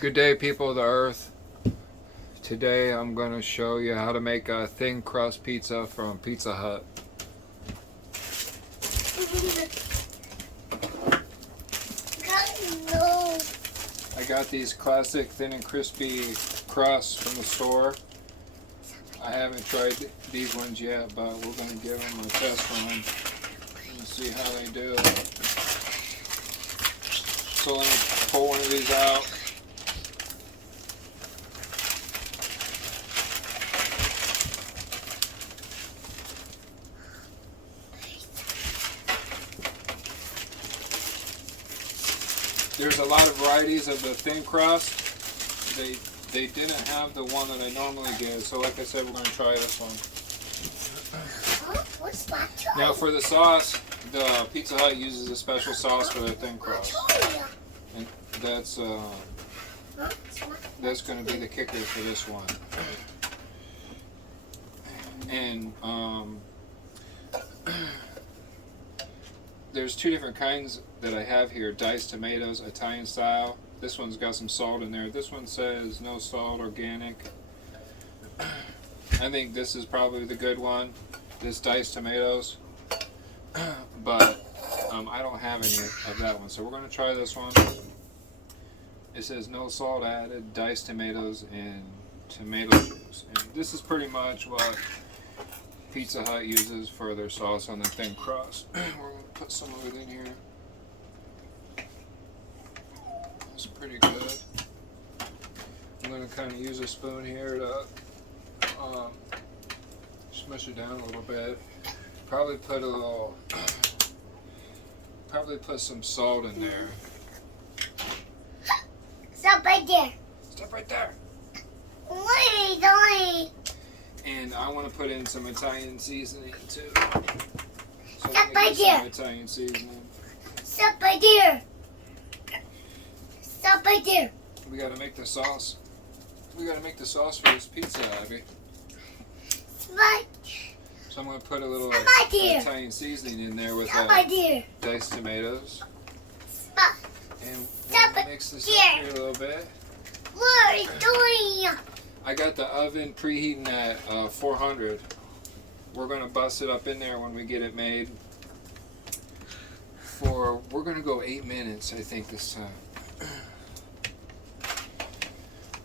Good day, people of the earth. Today I'm going to show you how to make a thin crust pizza from Pizza Hut. I got these classic thin and crispy crusts from the store. I haven't tried these ones yet, but we're going to give them a test run and see how they do. So let me pull one of these out. There's a lot of varieties of the thin crust. They didn't have the one that I normally get, so like I said, we're going to try this one. What's that? Now for the sauce, the Pizza Hut uses a special sauce for their thin crust. And that's going to be the kicker for this one. And there's two different kinds that I have here. Diced tomatoes, Italian style. This one's got some salt in there. This one says no salt, organic. I think this is probably the good one, this diced tomatoes. But I don't have any of that one, so we're going to try this one. It says no salt added, diced tomatoes, and tomato juice. And this is pretty much what Pizza Hut uses for their sauce on the thin crust. We're going to put some of it in here. It's pretty good. I'm going to kind of use a spoon here to smush it down a little bit. Probably put some salt in there. Stop right there. Stop right there. Wait. And I want to put in some Italian seasoning too. So Stop right there. some Italian seasoning. Stop right there. Stop right there. We got to make the sauce. We got to make the sauce for this pizza, Abby. Stop. So I'm going to put a little Stop right there. Italian seasoning in there with Stop right there. diced tomatoes. Stop. And Stop we'll mix this up there. here a little bit. What are you doing? I got the oven preheating at 400. We're going to bust it up in there when we get it made. We're going to go 8 minutes, I think, this time.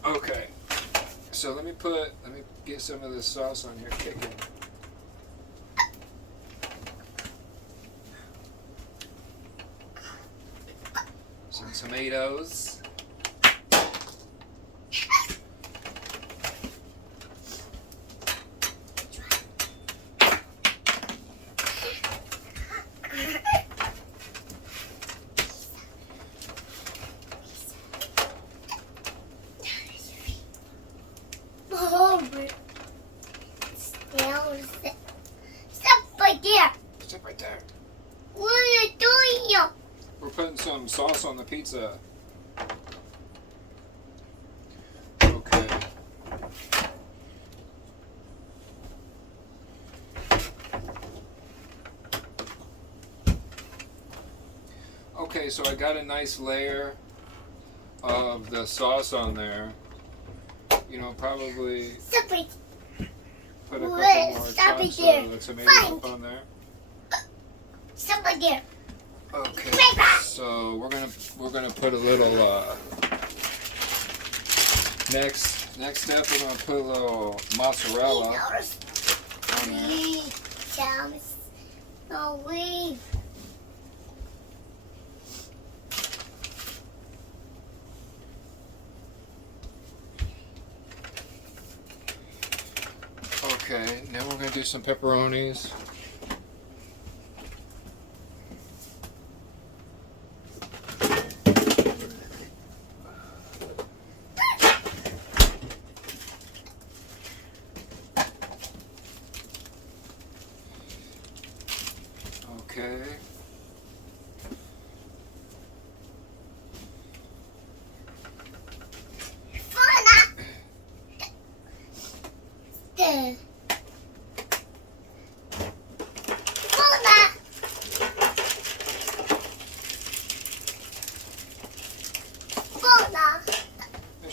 Okay. So let me get some of this sauce on here kicking. Some tomatoes. Stop right there. Stop right there. What are you doing? We're putting some sauce on the pizza. Okay. Okay, so I got a nice layer of the sauce on there. You know, probably Stop it. put a couple Wait, more stop chunks it there. of the tomatoes Fine. up on there. Stop right there. Okay, Right back. so we're gonna put a little next step we're gonna put a little mozzarella on there. No way. Okay, now we're gonna do some pepperonis. Okay.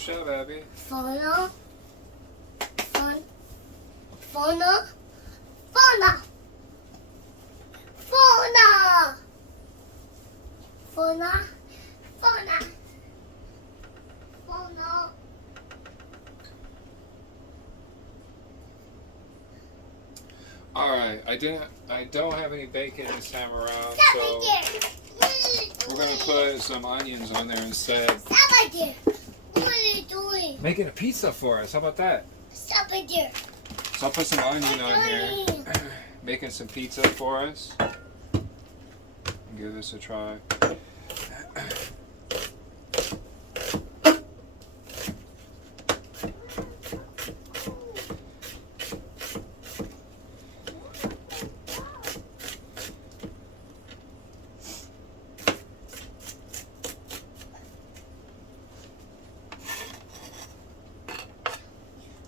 shove, Abby. Fauna. Fauna. Fauna. Fauna. Fauna. Fauna. Fauna. Fauna. Alright, I don't have any bacon this time around, so we're gonna put some onions on there instead. Stop it there. What are you doing? Making a pizza for us, how about that? Stop it there. So I'll put some onion on here. Making some pizza for us. Give this a try.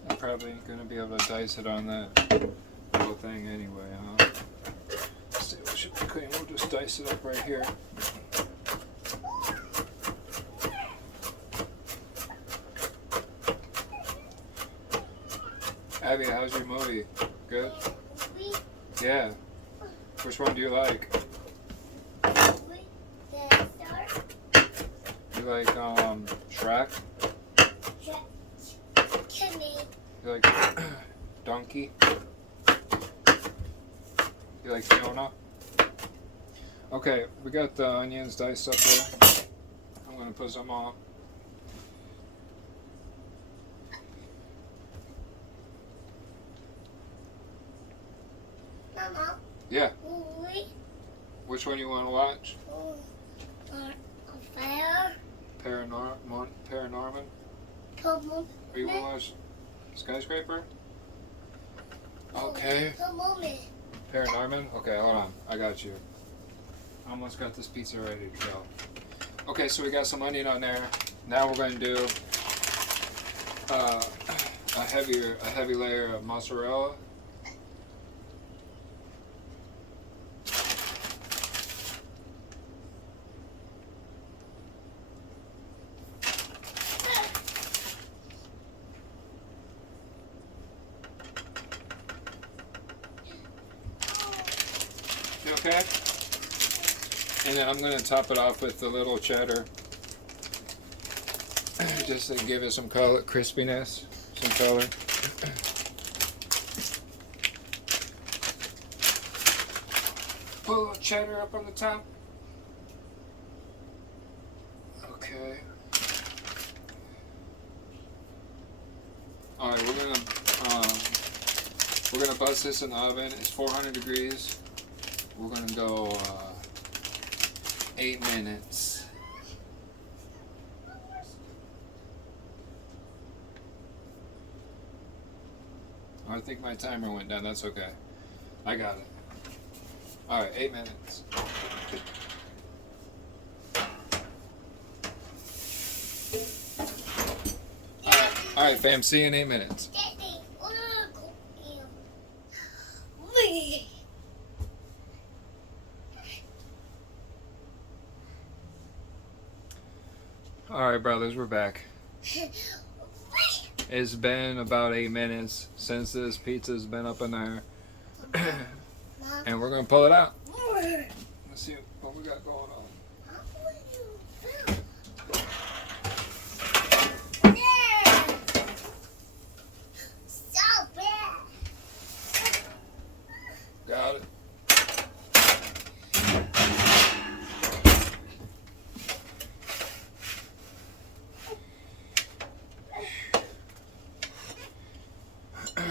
I'm probably gonna be able to dice it on that little thing anyway, huh? Let's see, what should be clean? We'll just dice it up right here. Abby, how's your movie? Good? Yeah. Which one do you like? You like Shrek? You like Donkey? You like Fiona? Okay, we got the onions diced up there. I'm gonna put some on. Mama. Yeah. Which one you want to watch? Fire. Paranorman? Come Or you want to watch Skyscraper? Okay. Paranorman? Okay, hold on. I got you. I almost got this pizza ready to go. Okay, so we got some onion on there. Now we're going to do a heavy layer of mozzarella. You okay? And then I'm going to top it off with the little cheddar. Just to give it some color, crispiness, some color. Put a little cheddar up on the top. Okay. All right, we're gonna bust this in the oven. It's 400 degrees. We're gonna go 8 minutes. I think my timer went down. That's okay. I got it. All right, 8 minutes. All right, fam. See you in 8 minutes. All right, brothers, we're back. It's been about 8 minutes since this pizza's been up in there. And we're going to pull it out. Let's see what we got going on. Got it.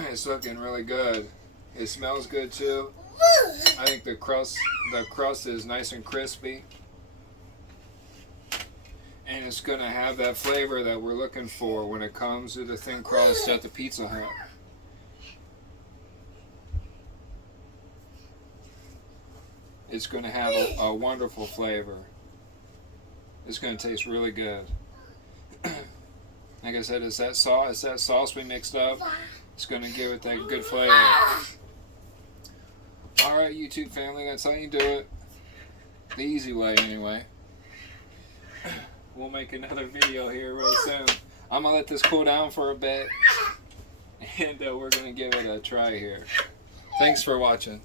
It's looking really good. It smells good too. I think the crust is nice and crispy. And it's gonna have that flavor that we're looking for when it comes to the thin crust at the Pizza Hut. It's gonna have a wonderful flavor. It's gonna taste really good. Like I said, it's that sauce we mixed up. It's gonna give it that good flavor. Alright, YouTube family, that's how you do it. The easy way, anyway. We'll make another video here real soon. I'm gonna let this cool down for a bit, and we're gonna give it a try here. Thanks for watching.